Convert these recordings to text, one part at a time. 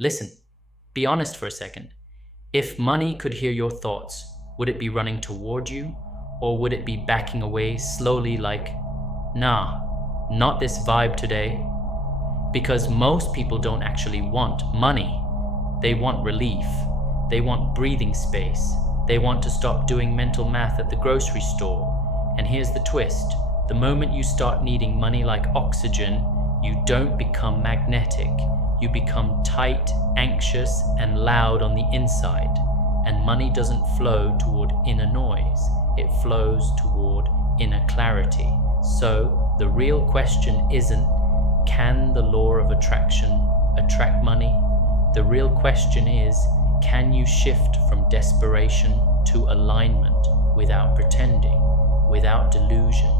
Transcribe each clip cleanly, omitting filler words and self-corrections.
Listen, be honest for a second. If money could hear your thoughts, would it be running toward you? Or would it be backing away slowly like, nah, not this vibe today? Because most people don't actually want money. They want relief. They want breathing space. They want to stop doing mental math at the grocery store. And here's the twist. The moment you start needing money like oxygen, you don't become magnetic. You become tight, anxious, and loud on the inside. And money doesn't flow toward inner noise. It flows toward inner clarity. So the real question isn't, can the law of attraction attract money? The real question is, can you shift from desperation to alignment without pretending, without delusion,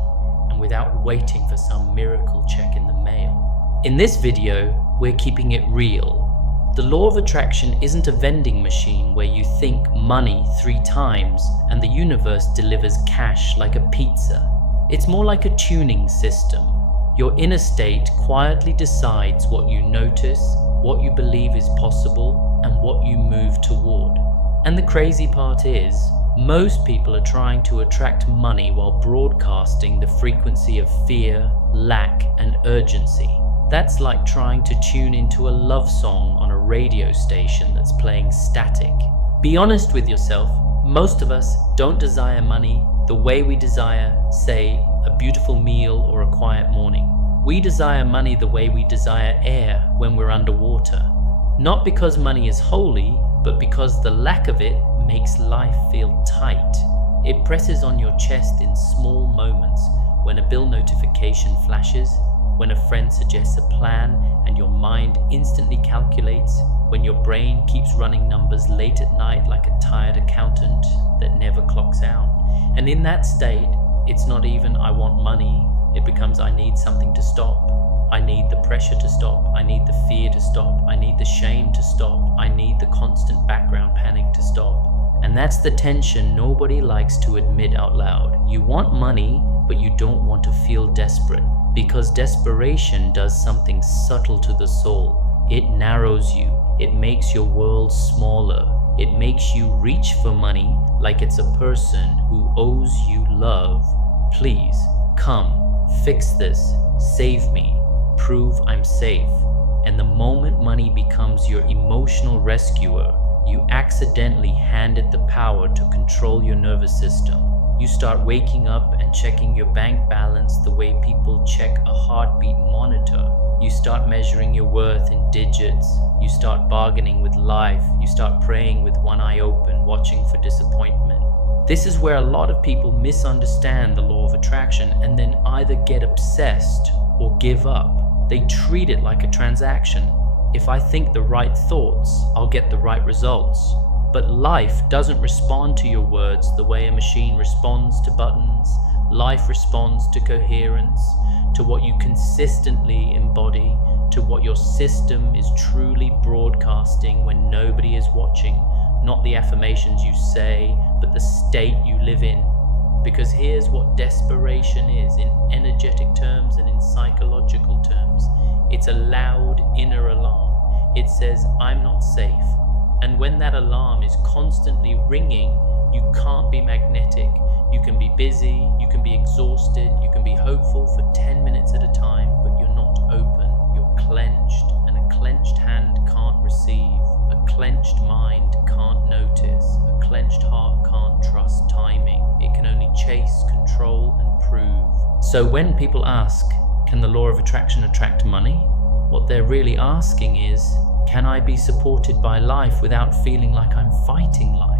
and without waiting for some miracle check in the mail? In this video, we're keeping it real. The law of attraction isn't a vending machine where you think money 3 times and the universe delivers cash like a pizza. It's more like a tuning system. Your inner state quietly decides what you notice, what you believe is possible, and what you move toward. And the crazy part is, most people are trying to attract money while broadcasting the frequency of fear, lack, and urgency. That's like trying to tune into a love song on a radio station that's playing static. Be honest with yourself, most of us don't desire money the way we desire, say, a beautiful meal or a quiet morning. We desire money the way we desire air when we're underwater. Not because money is holy, but because the lack of it makes life feel tight. It presses on your chest in small moments, when a bill notification flashes, when a friend suggests a plan and your mind instantly calculates, when your brain keeps running numbers late at night like a tired accountant that never clocks out. And in that state, it's not even I want money, it becomes I need something to stop. I need the pressure to stop. I need the fear to stop. I need the shame to stop. I need the constant background panic to stop. And that's the tension nobody likes to admit out loud. You want money, but you don't want to feel desperate, because desperation does something subtle to the soul. It narrows you. It makes your world smaller. It makes you reach for money like it's a person who owes you love. Please, come, fix this, save me, prove I'm safe. And the moment money becomes your emotional rescuer, you accidentally hand it the power to control your nervous system. You start waking up and checking your bank balance the way people check a heartbeat monitor. You start measuring your worth in digits. You start bargaining with life. You start praying with one eye open, watching for disappointment. This is where a lot of people misunderstand the law of attraction and then either get obsessed or give up. They treat it like a transaction. If I think the right thoughts, I'll get the right results. But life doesn't respond to your words the way a machine responds to buttons. Life responds to coherence, to what you consistently embody, to what your system is truly broadcasting when nobody is watching. Not the affirmations you say, but the state you live in. Because here's what desperation is in energetic terms and in psychological terms. It's a loud inner alarm. It says, I'm not safe. And when that alarm is constantly ringing, you can't be magnetic. You can be busy, you can be exhausted, you can be hopeful for 10 minutes at a time, but you're not open. You're clenched, and a clenched hand can't receive. A clenched mind can't notice. A clenched heart can't trust timing. It can only chase, control, and prove. So when people ask, can the law of attraction attract money? What they're really asking is, can I be supported by life without feeling like I'm fighting life?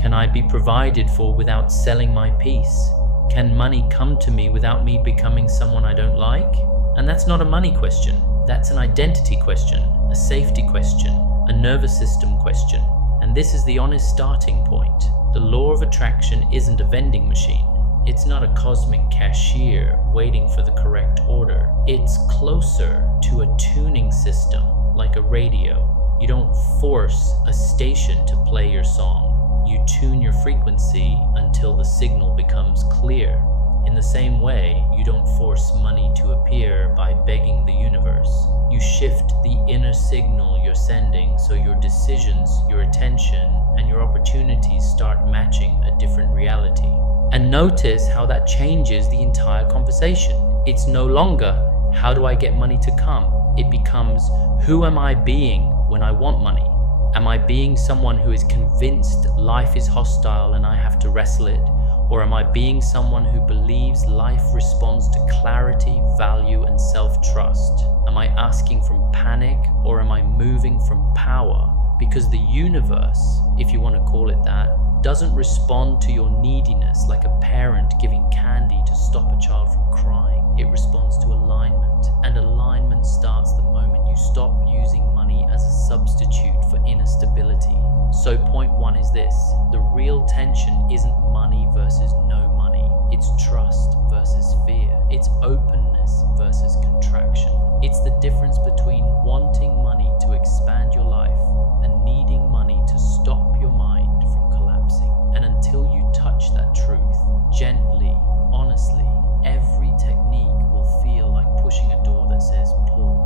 Can I be provided for without selling my peace? Can money come to me without me becoming someone I don't like? And that's not a money question. That's an identity question, a safety question, a nervous system question. And this is the honest starting point. The law of attraction isn't a vending machine. It's not a cosmic cashier waiting for the correct order. It's closer to a tuning system, like a radio. You don't force a station to play your song. You tune your frequency until the signal becomes clear. In the same way, you don't force money to appear by begging the universe. You shift the inner signal you're sending so your decisions, your attention, and your opportunities start matching a different reality. And notice how that changes the entire conversation. It's no longer, how do I get money to come? It becomes, who am I being when I want money? Am I being someone who is convinced life is hostile and I have to wrestle it? Or am I being someone who believes life responds to clarity, value, and self-trust? Am I asking from panic, or am I moving from power? Because the universe, if you want to call it that, doesn't respond to your neediness like a parent giving candy to stop a child from crying. It responds to alignment, and alignment starts the moment you stop using money as a substitute for inner stability. So point one is this: the real tension isn't money versus no money. It's trust versus fear. It's openness versus contraction. It's the difference between wanting money to expand your life and needing money to stop your mind from collapsing. And until you touch that truth, gently, honestly, every technique will feel like pushing a door that says pull.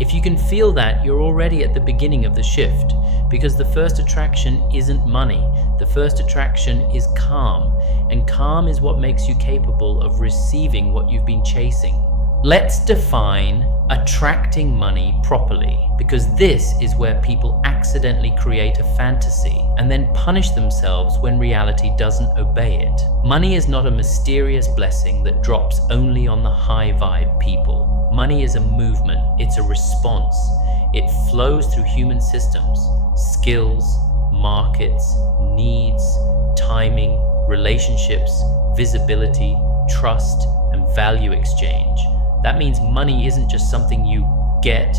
If you can feel that, you're already at the beginning of the shift, because the first attraction isn't money. The first attraction is calm, and calm is what makes you capable of receiving what you've been chasing. Let's define attracting money properly, because this is where people accidentally create a fantasy and then punish themselves when reality doesn't obey it. Money is not a mysterious blessing that drops only on the high vibe people. Money is a movement, it's a response. It flows through human systems, skills, markets, needs, timing, relationships, visibility, trust, and value exchange. That means money isn't just something you get,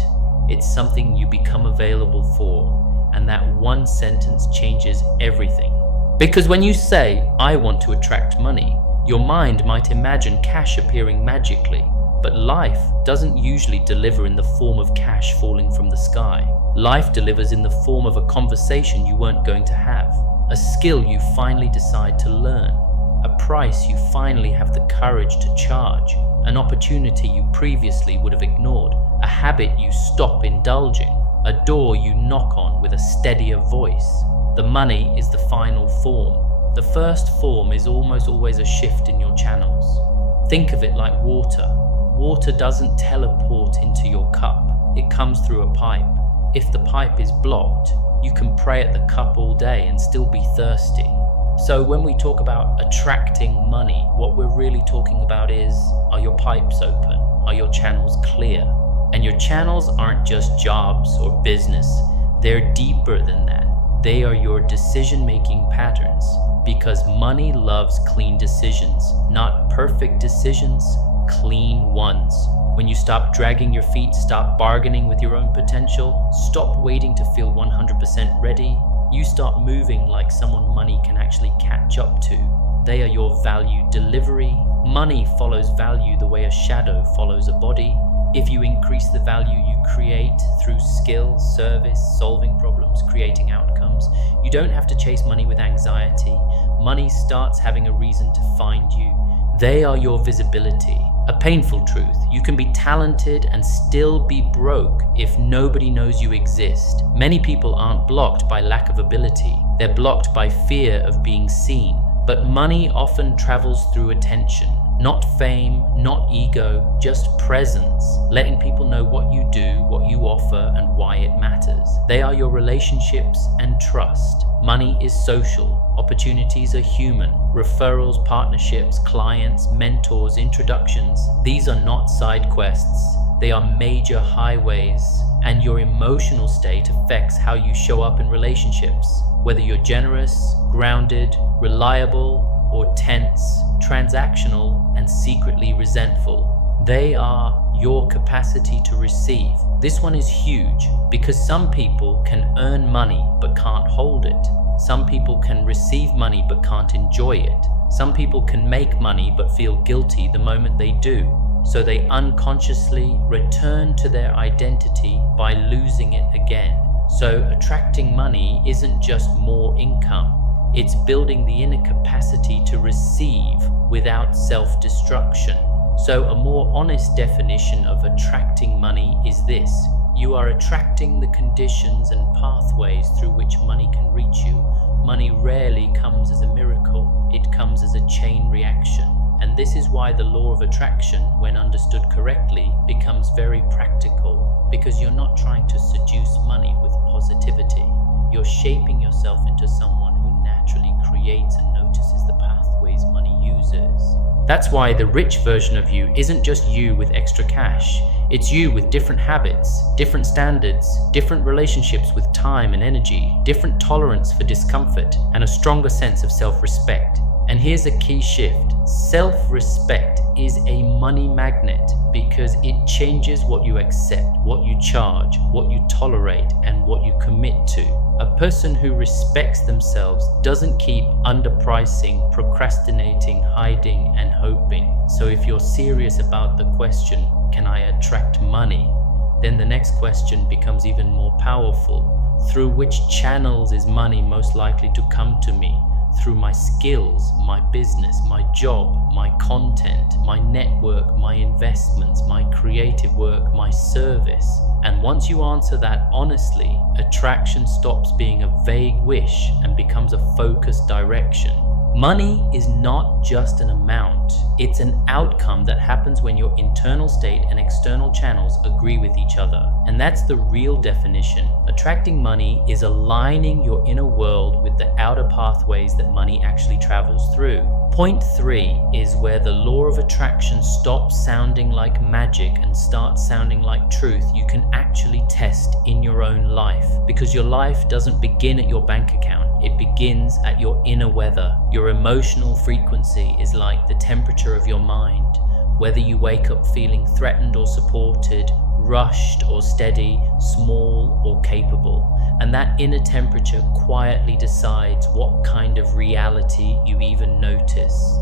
it's something you become available for. And that one sentence changes everything. Because when you say, I want to attract money, your mind might imagine cash appearing magically. But life doesn't usually deliver in the form of cash falling from the sky. Life delivers in the form of a conversation you weren't going to have, a skill you finally decide to learn, a price you finally have the courage to charge, an opportunity you previously would have ignored, a habit you stop indulging, a door you knock on with a steadier voice. The money is the final form. The first form is almost always a shift in your channels. Think of it like water. Water doesn't teleport into your cup, it comes through a pipe. If the pipe is blocked, you can pray at the cup all day and still be thirsty. So when we talk about attracting money, what we're really talking about is, are your pipes open? Are your channels clear? And your channels aren't just jobs or business, they're deeper than that. They are your decision-making patterns, because money loves clean decisions, not perfect decisions, clean ones. When you stop dragging your feet, stop bargaining with your own potential, stop waiting to feel 100% ready, you start moving like someone money can actually catch up to. They are your value delivery. Money follows value the way a shadow follows a body. If you increase the value you create through skill, service, solving problems, creating outcomes, you don't have to chase money with anxiety. Money starts having a reason to find you. They are your visibility. A painful truth: you can be talented and still be broke if nobody knows you exist. Many people aren't blocked by lack of ability, they're blocked by fear of being seen. But money often travels through attention. Not fame, not ego, just presence, letting people know what you do, what you offer, and why it matters. They are your relationships and trust. Money is social. Opportunities are human. Referrals, partnerships, clients, mentors, introductions. These are not side quests. They are major highways. And your emotional state affects how you show up in relationships. Whether you're generous, grounded, reliable, or tense, transactional, and secretly resentful. They are your capacity to receive. This one is huge because some people can earn money but can't hold it. Some people can receive money but can't enjoy it. Some people can make money but feel guilty the moment they do. So they unconsciously return to their identity by losing it again. So attracting money isn't just more income. It's building the inner capacity to receive without self-destruction. So a more honest definition of attracting money is this: you are attracting the conditions and pathways through which money can reach you. Money rarely comes as a miracle, it comes as a chain reaction. And this is why the law of attraction, when understood correctly, becomes very practical, because you're not trying to seduce money with positivity. You're shaping yourself into someone who naturally creates and notices the pathways money uses. That's why the rich version of you isn't just you with extra cash. It's you with different habits, different standards, different relationships with time and energy, different tolerance for discomfort, and a stronger sense of self-respect. And here's a key shift. Self-respect is a money magnet because it changes what you accept, what you charge, what you tolerate, and what you commit to. A person who respects themselves doesn't keep underpricing, procrastinating, hiding, and hoping. So if you're serious about the question, can I attract money? Then the next question becomes even more powerful. Through which channels is money most likely to come to me? Through my skills, my business, my job, my content, my network, my investments, my creative work, my service. And once you answer that honestly, attraction stops being a vague wish and becomes a focused direction. Money is not just an amount, it's an outcome that happens when your internal state and external channels agree with each other. And that's the real definition. Attracting money is aligning your inner world with the outer pathways that money actually travels through. Point 3 is where the law of attraction stops sounding like magic and starts sounding like truth you can actually test in your own life. Because your life doesn't begin at your bank account, it begins at your inner weather. Your emotional frequency is like the temperature of your mind. Whether you wake up feeling threatened or supported, rushed or steady, small or capable. And that inner temperature quietly decides what kind of reality you even notice.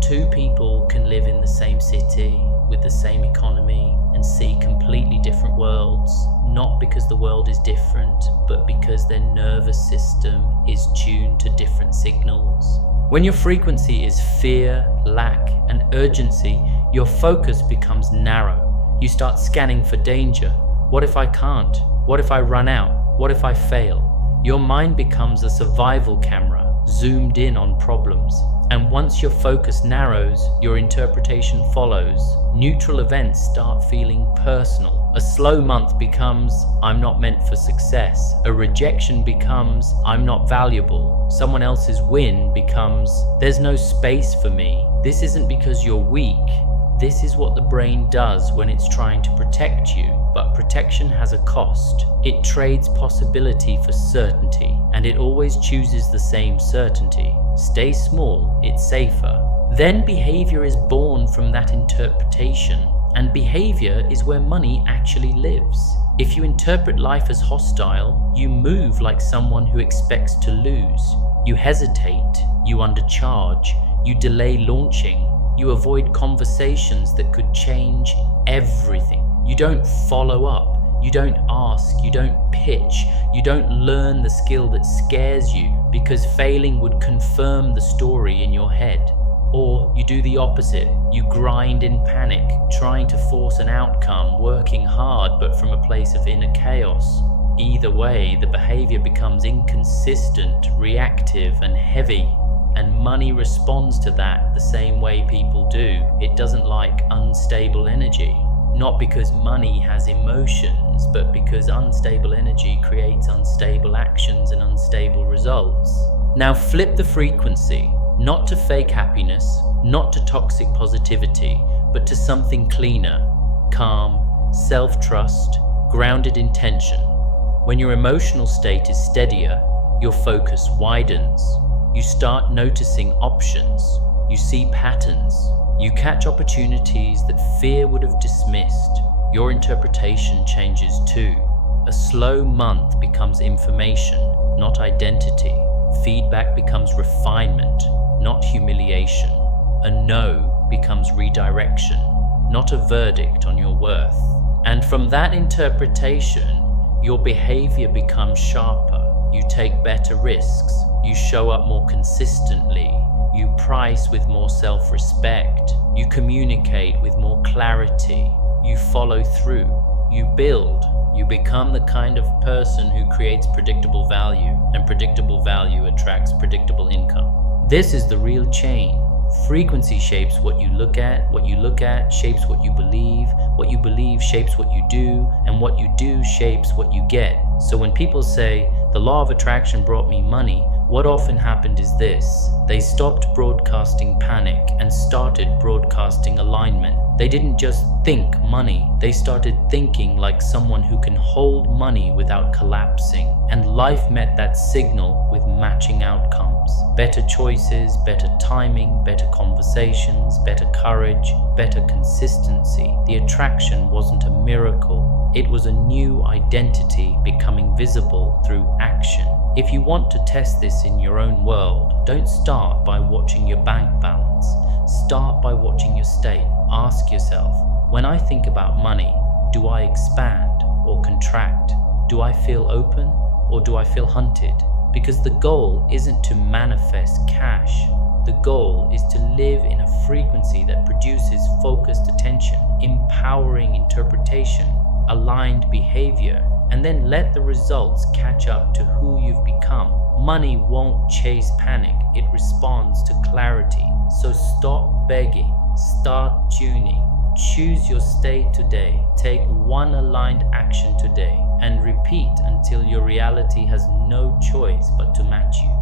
Two people can live in the same city, with the same economy, and see completely different worlds, not because the world is different, but because their nervous system is tuned to different signals. When your frequency is fear, lack, and urgency, your focus becomes narrow. You start scanning for danger. What if I can't? What if I run out? What if I fail? Your mind becomes a survival camera, zoomed in on problems. And once your focus narrows, your interpretation follows. Neutral events start feeling personal. A slow month becomes, I'm not meant for success. A rejection becomes, I'm not valuable. Someone else's win becomes, there's no space for me. This isn't because you're weak. This is what the brain does when it's trying to protect you, but protection has a cost. It trades possibility for certainty, and it always chooses the same certainty. Stay small, it's safer. Then behavior is born from that interpretation, and behavior is where money actually lives. If you interpret life as hostile, you move like someone who expects to lose. You hesitate, you undercharge, you delay launching. You avoid conversations that could change everything. You don't follow up. You don't ask. You don't pitch. You don't learn the skill that scares you because failing would confirm the story in your head. Or you do the opposite. You grind in panic, trying to force an outcome, working hard but from a place of inner chaos. Either way, the behavior becomes inconsistent, reactive, and heavy. And money responds to that the same way people do. It doesn't like unstable energy. Not because money has emotions, but because unstable energy creates unstable actions and unstable results. Now flip the frequency, not to fake happiness, not to toxic positivity, but to something cleaner, calm, self-trust, grounded intention. When your emotional state is steadier, your focus widens. You start noticing options. You see patterns. You catch opportunities that fear would have dismissed. Your interpretation changes too. A slow month becomes information, not identity. Feedback becomes refinement, not humiliation. A no becomes redirection, not a verdict on your worth. And from that interpretation, your behavior becomes sharper. You take better risks. You show up more consistently. You price with more self-respect. You communicate with more clarity. You follow through. You build. You become the kind of person who creates predictable value, and predictable value attracts predictable income. This is the real chain. Frequency shapes what you look at shapes what you believe shapes what you do, and what you do shapes what you get. So when people say, the law of attraction brought me money, what often happened is this: they stopped broadcasting panic and started broadcasting alignment. They didn't just think money, they started thinking like someone who can hold money without collapsing. And life met that signal with matching outcomes. Better choices, better timing, better conversations, better courage, better consistency. The attraction wasn't a miracle, it was a new identity becoming visible through action. If you want to test this in your own world, don't start by watching your bank balance. Start by watching your state. Ask yourself, when I think about money, do I expand or contract? Do I feel open or do I feel hunted? Because the goal isn't to manifest cash. The goal is to live in a frequency that produces focused attention, empowering interpretation, aligned behavior, and then let the results catch up to who you've become. Money won't chase panic, it responds to clarity. So stop begging, start tuning. Choose your state today. Take one aligned action today and repeat until your reality has no choice but to match you.